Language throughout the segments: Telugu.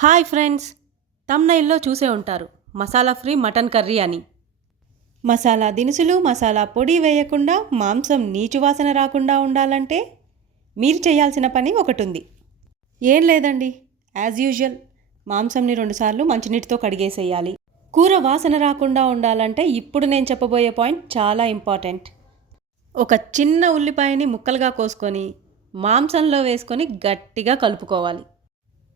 హాయ్ ఫ్రెండ్స్, తమ్నైల్లో చూసే ఉంటారు మసాలా ఫ్రీ మటన్ కర్రీ అని. మసాలా దినుసులు, మసాలా పొడి వేయకుండా మాంసం నీచు వాసన రాకుండా ఉండాలంటే మీరు చేయాల్సిన పని ఒకటి ఉంది. ఏం లేదండి, యాజ్ యూజువల్ మాంసంని 2 సార్లు మంచినీటితో కడిగేసేయాలి. కూర వాసన రాకుండా ఉండాలంటే ఇప్పుడు నేను చెప్పబోయే పాయింట్ చాలా ఇంపార్టెంట్. ఒక చిన్న ఉల్లిపాయని ముక్కలుగా కోసుకొని మాంసంలో వేసుకొని గట్టిగా కలుపుకోవాలి.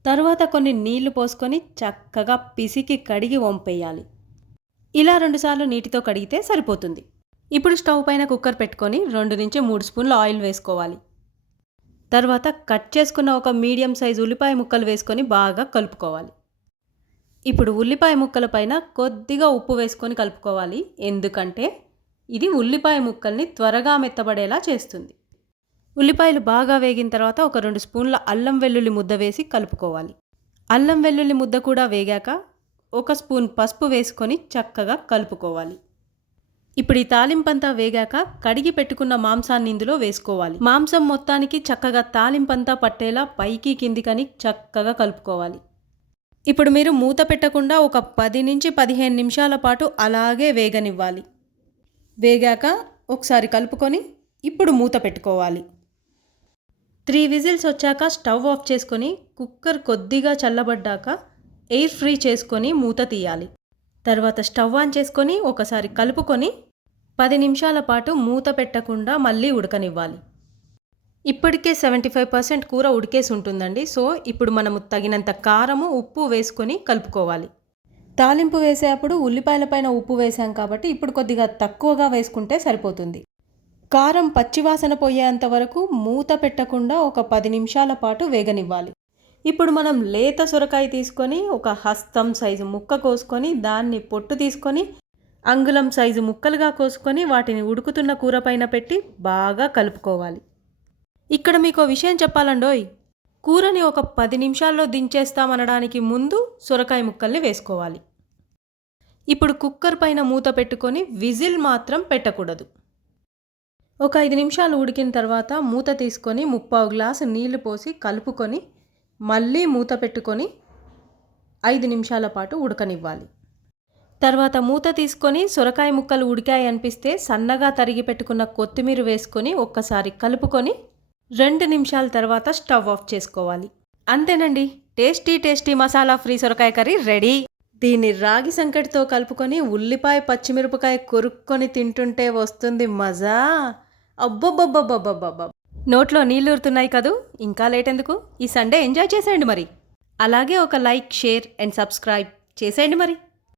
తరువాత కొన్ని నీళ్లు పోసుకొని చక్కగా పిసికి కడిగి వంపేయాలి. ఇలా 2 సార్లు నీటితో కడిగితే సరిపోతుంది. ఇప్పుడు స్టవ్ పైన కుక్కర్ పెట్టుకొని 2 నుంచి 3 స్పూన్ల ఆయిల్ వేసుకోవాలి. తర్వాత కట్ చేసుకున్న ఒక మీడియం సైజు ఉల్లిపాయ ముక్కలు వేసుకొని బాగా కలుపుకోవాలి. ఇప్పుడు ఉల్లిపాయ ముక్కల పైన కొద్దిగా ఉప్పు వేసుకొని కలుపుకోవాలి, ఎందుకంటే ఇది ఉల్లిపాయ ముక్కల్ని త్వరగా మెత్తబడేలా చేస్తుంది. ఉల్లిపాయలు బాగా వేగిన తర్వాత ఒక 2 స్పూన్ల అల్లం వెల్లుల్లి ముద్ద వేసి కలుపుకోవాలి. అల్లం వెల్లుల్లి ముద్ద కూడా వేగాక 1 స్పూన్ పసుపు వేసుకొని చక్కగా కలుపుకోవాలి. ఇప్పుడు ఈ తాలింపంతా వేగాక కడిగి పెట్టుకున్న మాంసాన్ని ఇందులో వేసుకోవాలి. మాంసం మొత్తానికి చక్కగా తాలింపంతా పట్టేలా పైకి కిందికని చక్కగా కలుపుకోవాలి. ఇప్పుడు మీరు మూత పెట్టకుండా ఒక 10 నుంచి 15 నిమిషాల పాటు అలాగే వేగనివ్వాలి. వేగాక ఒకసారి కలుపుకొని ఇప్పుడు మూత పెట్టుకోవాలి. 3 విజిల్స్ వచ్చాక స్టవ్ ఆఫ్ చేసుకొని కుక్కర్ కొద్దిగా చల్లబడ్డాక ఎయిర్ ఫ్రీ చేసుకొని మూత తీయాలి. తర్వాత స్టవ్ ఆన్ చేసుకొని ఒకసారి కలుపుకొని 10 నిమిషాల పాటు మూత పెట్టకుండా మళ్ళీ ఉడకనివ్వాలి. ఇప్పటికే 75% కూర ఉడికేసి ఉంటుందండి. సో ఇప్పుడు మనము తగినంత కారము, ఉప్పు వేసుకొని కలుపుకోవాలి. తాలింపు వేసేటప్పుడు ఉల్లిపాయల పైన ఉప్పు వేసాం కాబట్టి ఇప్పుడు కొద్దిగా తక్కువగా వేసుకుంటే సరిపోతుంది. కారం పచ్చివాసన పోయేంత వరకు మూత పెట్టకుండా ఒక 10 నిమిషాల పాటు వేగనివ్వాలి. ఇప్పుడు మనం లేత సొరకాయ తీసుకొని ఒక హస్తం సైజు ముక్క కోసుకొని దాన్ని పొట్టు తీసుకొని అంగుళం సైజు ముక్కలుగా కోసుకొని వాటిని ఉడుకుతున్న కూర పైన పెట్టి బాగా కలుపుకోవాలి. ఇక్కడ మీకు విషయం చెప్పాలండోయ్, కూరని ఒక 10 నిమిషాల్లో దించేస్తామనడానికి ముందు సొరకాయ ముక్కల్ని వేసుకోవాలి. ఇప్పుడు కుక్కర్ పైన మూత పెట్టుకొని విజిల్ మాత్రం పెట్టకూడదు. ఒక 5 నిమిషాలు ఉడికిన తర్వాత మూత తీసుకొని 3/4 గ్లాసు నీళ్లు పోసి కలుపుకొని మళ్ళీ మూత పెట్టుకొని 5 నిమిషాల పాటు ఉడకనివ్వాలి. తర్వాత మూత తీసుకొని సొరకాయ ముక్కలు ఉడికాయి అనిపిస్తే సన్నగా తరిగి పెట్టుకున్న కొత్తిమీర వేసుకొని ఒక్కసారి కలుపుకొని 2 నిమిషాల తర్వాత స్టవ్ ఆఫ్ చేసుకోవాలి. అంతేనండి, టేస్టీ మసాలా ఫ్రీ సొరకాయ కర్రీ రెడీ. దీన్ని రాగి సంకటితో కలుపుకొని ఉల్లిపాయ, పచ్చిమిరపకాయ కొరుక్కొని తింటుంటే వస్తుంది మజా. అబ్బబ్బబ్బబ్బబ్బబ్బ, నోట్లో నీళ్ళూరుతున్నాయి కదూ. ఇంకా లేట్ ఎందుకు, ఈ సండే ఎంజాయ్ చేసేయండి మరి. అలాగే ఒక లైక్, షేర్ అండ్ సబ్స్క్రైబ్ చేసేయండి మరి.